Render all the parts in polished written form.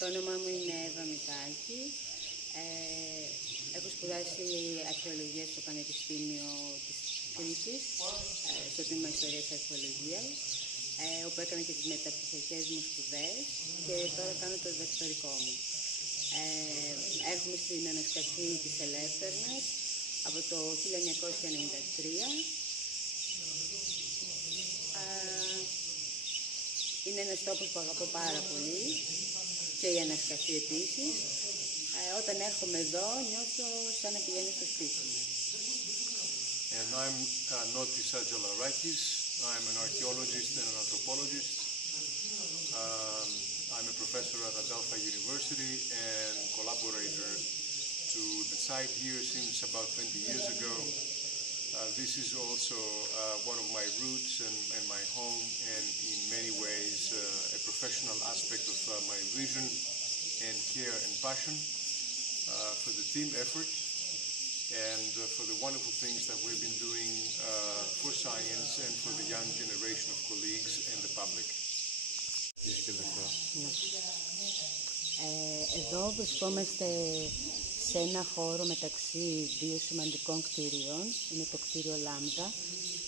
Το όνομά μου είναι Mitaki. Έχω σπουδάσει αρχαιολογία στο Πανεπιστήμιο της Κρήτης, στο τμήμα Ιστορίας και Αρχαιολογίας, όπου έκανα και τις μεταπτυχιακές μου σπουδές και τώρα κάνω το διδακτορικό μου. Έρχομαι στην ανασκαφή της Ελεύθερνας από το 1993. Είναι ένας τόπος που αγαπώ πάρα πολύ και η ανασκαφή επίσης. Όταν έρχομαι εδώ νιώθω σαν να πηγαίνω στο σπίτι μου. And I'm Anagnostis Agelarakis. I'm an archaeologist and an anthropologist. I'm a professor at Adelphi University and collaborator to the site here since about 20 years ago. This is also one of my roots and my home, and in many ways a professional aspect of my vision and care and passion for the team effort and for the wonderful things that we've been doing for science and for the young generation of colleagues and the public. Εδώ βρισκόμαστε σε ένα χώρο μεταξύ δύο σημαντικών κτίριων. Είναι το κτίριο Λάμδα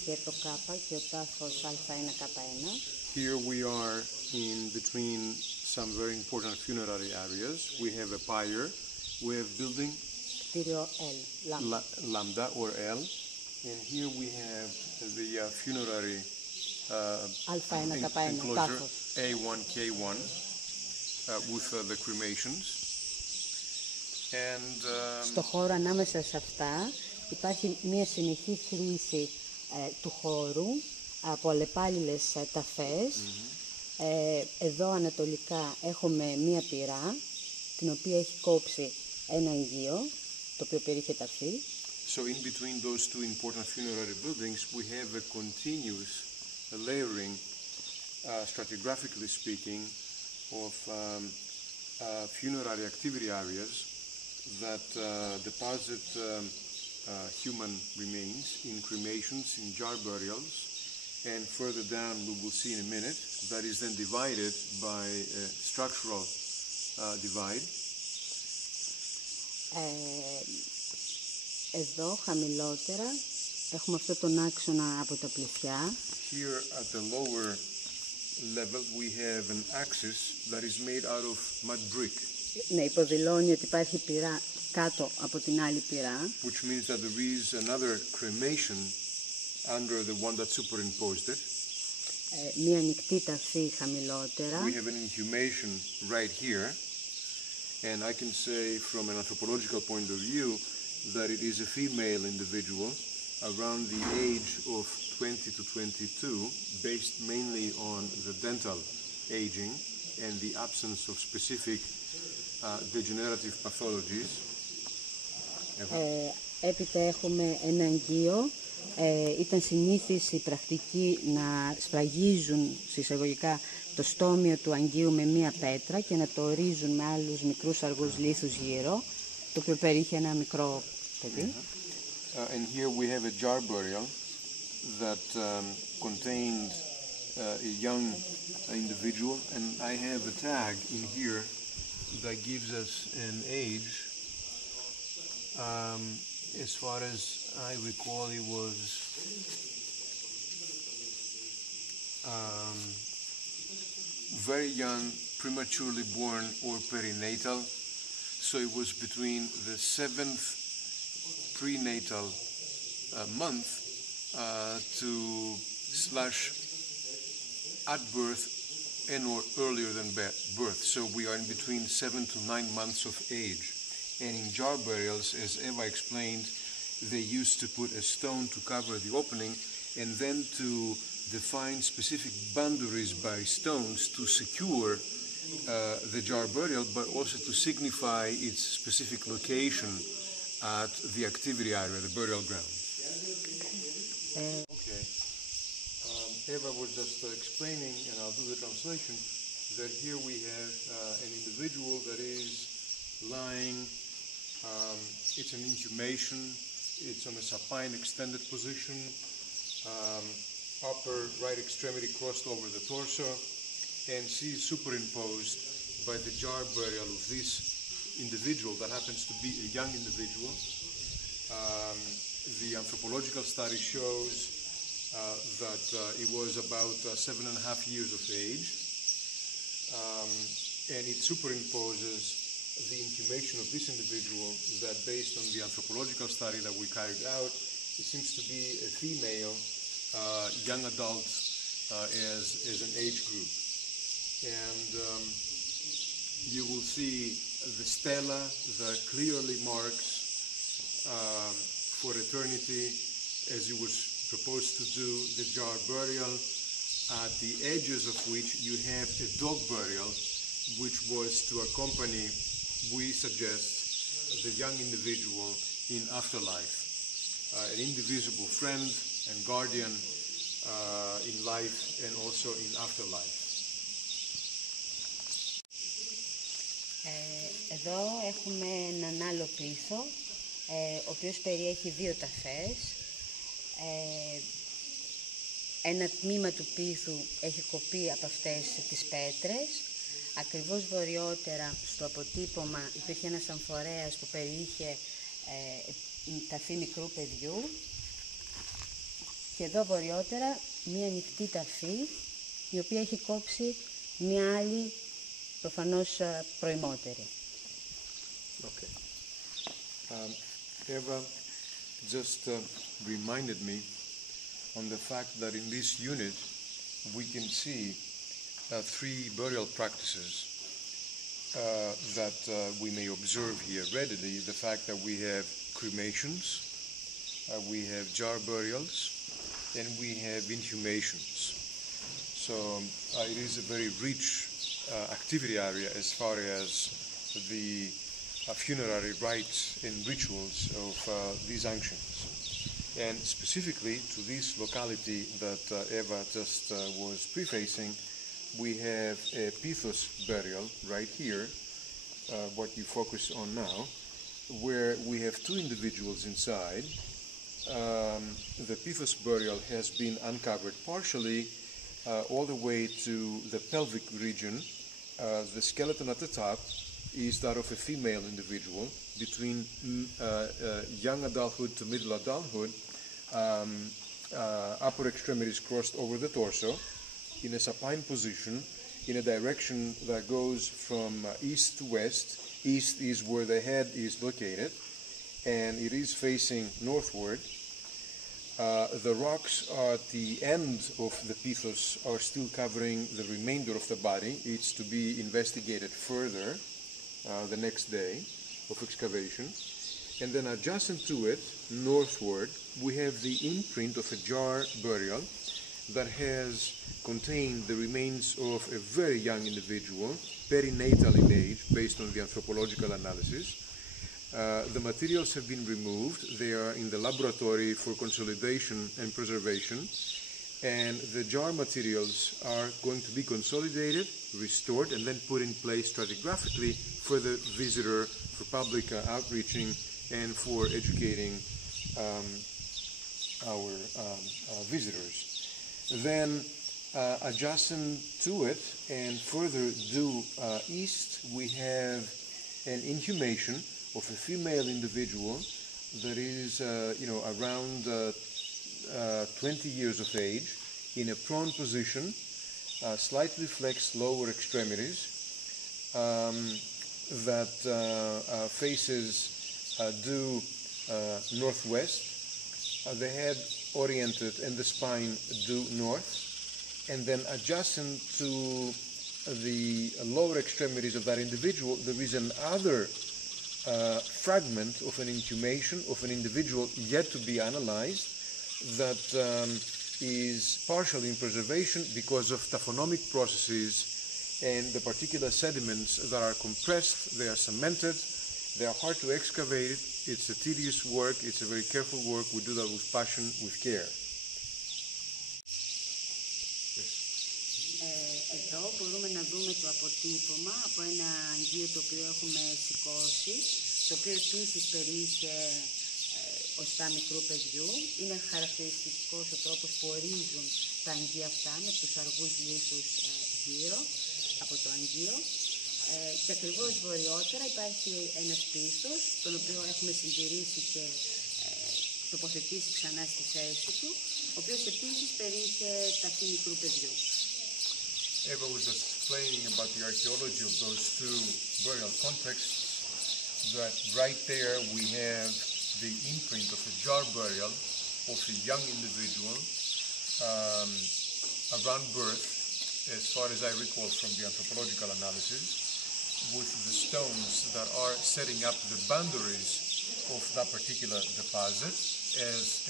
και το Κάπα και ο τάφος Α1K1. Here we are in between some very important funerary areas. We have a pyre, we have building Κτίριο L, Lambda or L, and here we have the funerary Α1K1 enclosure A1K1 with the cremations. And, στο χώρο ανάμεσα σε αυτά υπάρχει μια συνεχή χρήση του χώρου από αλλεπάλληλες ταφές. Εδώ ανατολικά έχουμε μια πυρά την οποία έχει κόψει ένα αγγείο το οποίο περιείχε ταφή. So in between those two important funerary buildings we have a continuous layering, stratigraphically speaking, of funerary activity areas that deposit human remains in cremations, in jar burials, and further down we will see in a minute that is then divided by a structural divide. Εδώ χαμηλότερα έχουμε αυτό τον άξονα από τα πληθιά. Here at the lower level we have an axis that is made out of mud brick. Ναι, υποδηλώνει ότι υπάρχει πυρά κάτω από την άλλη πυρά. Which means that there is another cremation under the one that superimposed it. Μία ανοιχτή ταφή χαμηλότερα. We have an inhumation right here, and I can say from an anthropological point of view that it is a female individual around the age of 20 to 22, based mainly on the dental aging and the absence of specific degenerative pathologies. Έπειτα έχουμε ένα αγγείο. Ήταν συνήθις η πρακτική να σφραγίζουν συσσαγωγικά το στόμιο του αγγείου με μία πέτρα και να το ορίζουν με άλλους μικρούς αργούς λίθους γύρω, το οποίο περιείχε ένα μικρό παιδί. And here we have a jar burial that contained a young individual, and I have a tag in here that gives us an age. As far as I recall, he was very young, prematurely born or perinatal, so it was between the 7th prenatal month to / at birth and or earlier than birth. So we are in between 7 to 9 months of age. And in jar burials, as Eva explained, they used to put a stone to cover the opening and then to define specific boundaries by stones to secure the jar burial, but also to signify its specific location at the activity area, the burial ground. Okay. Eva was just explaining, and I'll do the translation, that here we have an individual that is lying. It's an inhumation. It's on a supine extended position. Upper right extremity crossed over the torso, and she is superimposed by the jar burial of this individual that happens to be a young individual. The anthropological study shows that it was about 7.5 years of age, and it superimposes the inhumation of this individual that, based on the anthropological study that we carried out, it seems to be a female young adult as an age group. And you will see the stela that clearly marks for eternity, as it was proposed to do, the jar burial, at the edges of which you have a dog burial, which was to accompany, we suggest, the young individual in afterlife, an indivisible friend and guardian in life and also in afterlife. Εδώ έχουμε έναν άλλο πίθο, ο οποίος περιέχει δύο ταφές. Ένα τμήμα του πίθου έχει κοπεί από αυτές τις πέτρες. Ακριβώς βορειότερα στο αποτύπωμα υπήρχε ένας αμφορέας που περιείχε ταφή μικρού παιδιού. Και εδώ βορειότερα μία ανοιχτή ταφή, η οποία έχει κόψει μία άλλη, προφανώς προημότερη. Okay. Eva just reminded me on the fact that in this unit we can see three burial practices that we may observe here readily. The fact that we have cremations, we have jar burials, and we have inhumations. So it is a very rich activity area as far as the funerary rites and rituals of these ancients. And specifically to this locality that Eva just was prefacing, we have a pithos burial right here, what you focus on now, where we have two individuals inside. The pithos burial has been uncovered partially all the way to the pelvic region. The skeleton at the top is that of a female individual between young adulthood to middle adulthood, upper extremities crossed over the torso, in a supine position, in a direction that goes from east to west. East is where the head is located, and it is facing northward. The rocks at the end of the pithos are still covering the remainder of the body. It's to be investigated further the next day of excavation. And then adjacent to it, northward, we have the imprint of a jar burial that has contained the remains of a very young individual, perinatal in age, based on the anthropological analysis. The materials have been removed. They are in the laboratory for consolidation and preservation. And the jar materials are going to be consolidated, restored, and then put in place stratigraphically for the visitor, for public outreaching, and for educating our visitors. Then adjacent to it and further due east, we have an inhumation of a female individual that is, around 20 years of age, in a prone position, slightly flexed lower extremities, that faces due northwest, the head oriented and the spine due north, and then adjacent to the lower extremities of that individual, there is another fragment of an inhumation of an individual yet to be analyzed that is partially in preservation because of taphonomic processes and the particular sediments that are compressed. They are cemented, they are hard to excavate. It's a tedious work, it's a very careful work. We do that with passion, with care. Εδώ μπορούμε να δούμε το αποτύπωμα από ένα αγγείο το οποίο έχουμε σηκώσει, το οποίο επίσης περιείχε οστά μικρού παιδιού. Είναι χαρακτηριστικός ο τρόπος που ορίζουν τα αγγεία αυτά με τους αργούς λίθους γύρω από το αγγείο. Και ακριβώς βορειότερα υπάρχει ένας πίθος, τον οποίο έχουμε συντηρήσει και τοποθετήσει ξανά στη θέση του, ο οποίος επίσης περιείχε ταφή μικρού παιδιού. Eva was just explaining about the archaeology of those two burial contexts, that right there we have the imprint of a jar burial of a young individual around birth, as far as I recall from the anthropological analysis, with the stones that are setting up the boundaries of that particular deposit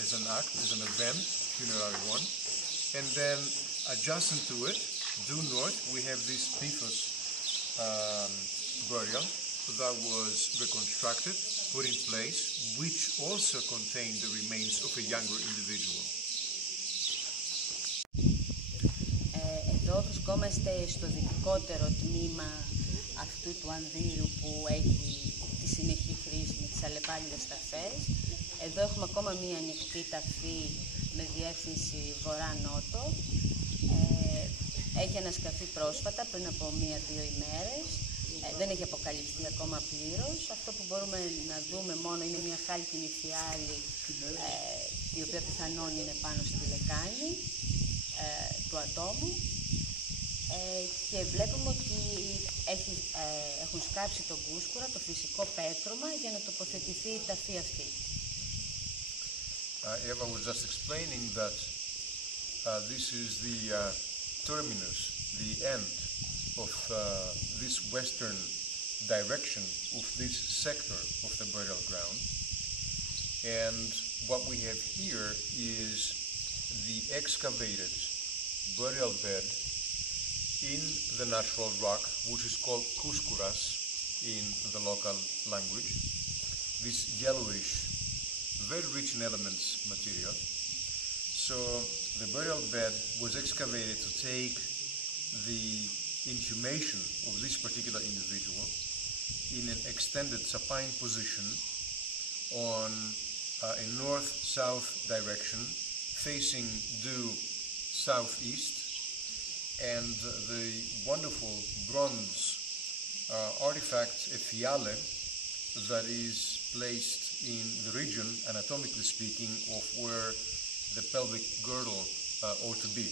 as an act, as an event, funerary one. And then adjacent to it, due north, we have this Pithos burial that was reconstructed, put in place, which also contained the remains of a younger individual. Εδώ βρισκόμαστε στο δυτικότερο τμήμα αυτού του ανδύρου που έχει τη συνεχή χρήση με τις αλλεπάλληλες ταφές. Εδώ έχουμε ακόμα μία ανοιχτή ταφή με διεύθυνση βορρά-νότο. Έχει ανασκαφεί πρόσφατα, πριν από 1-2 ημέρες. Δεν έχει αποκαλυφθεί ακόμα πλήρως. Αυτό που μπορούμε να δούμε μόνο είναι μια χάλκινη φιάλη, η οποία πιθανόν είναι πάνω στη λεκάνη του ατόμου. Και βλέπουμε ότι έχουν σκάψει τον κούσκουρα, το φυσικό πέτρωμα, για να τοποθετηθεί η ταφή αυτή. Eva was just explaining that this is the terminus, the end of this western direction of this sector of the burial ground. And what we have here is the excavated burial bed in the natural rock, which is called kouskouras in the local language. This yellowish, very rich in elements material. So the burial bed was excavated to take the inhumation of this particular individual in an extended supine position on a north-south direction, facing due southeast, and the wonderful bronze artifact, a fiale, that is placed in the region, anatomically speaking, of where the pelvic girdle ought to be.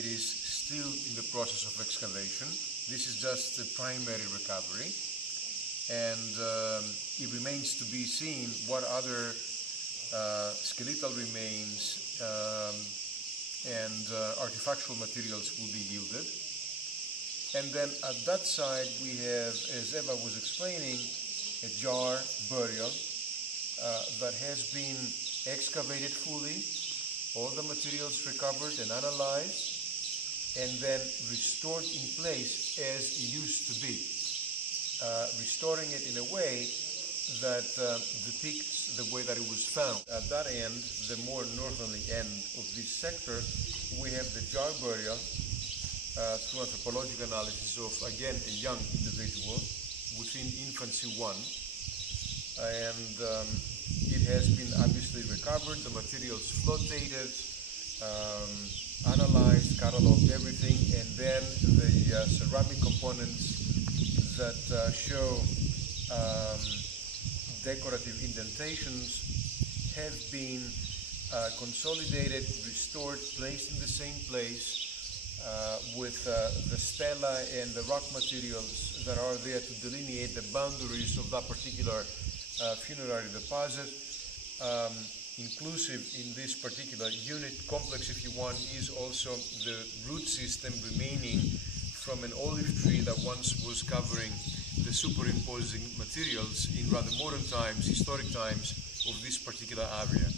It is still in the process of excavation. This is just the primary recovery, and it remains to be seen what other skeletal remains and artifactual materials will be yielded. And then at that side we have, as Eva was explaining, a jar burial that has been excavated fully, all the materials recovered and analyzed, and then restored in place as it used to be, restoring it in a way that depicts the way that it was found. At that end, the more northerly end of this sector, we have the jar burial through anthropological analysis of, again, a young individual within infancy 1, and it has been obviously recovered, the materials flotated, analyzed, cataloged, everything, and then the ceramic components that show decorative indentations have been consolidated, restored, placed in the same place with the stela and the rock materials that are there to delineate the boundaries of that particular funerary deposit. Inclusive in this particular unit complex, if you want, is also the root system remaining from an olive tree that once was covering the superimposing materials in rather modern times, historic times, of this particular area.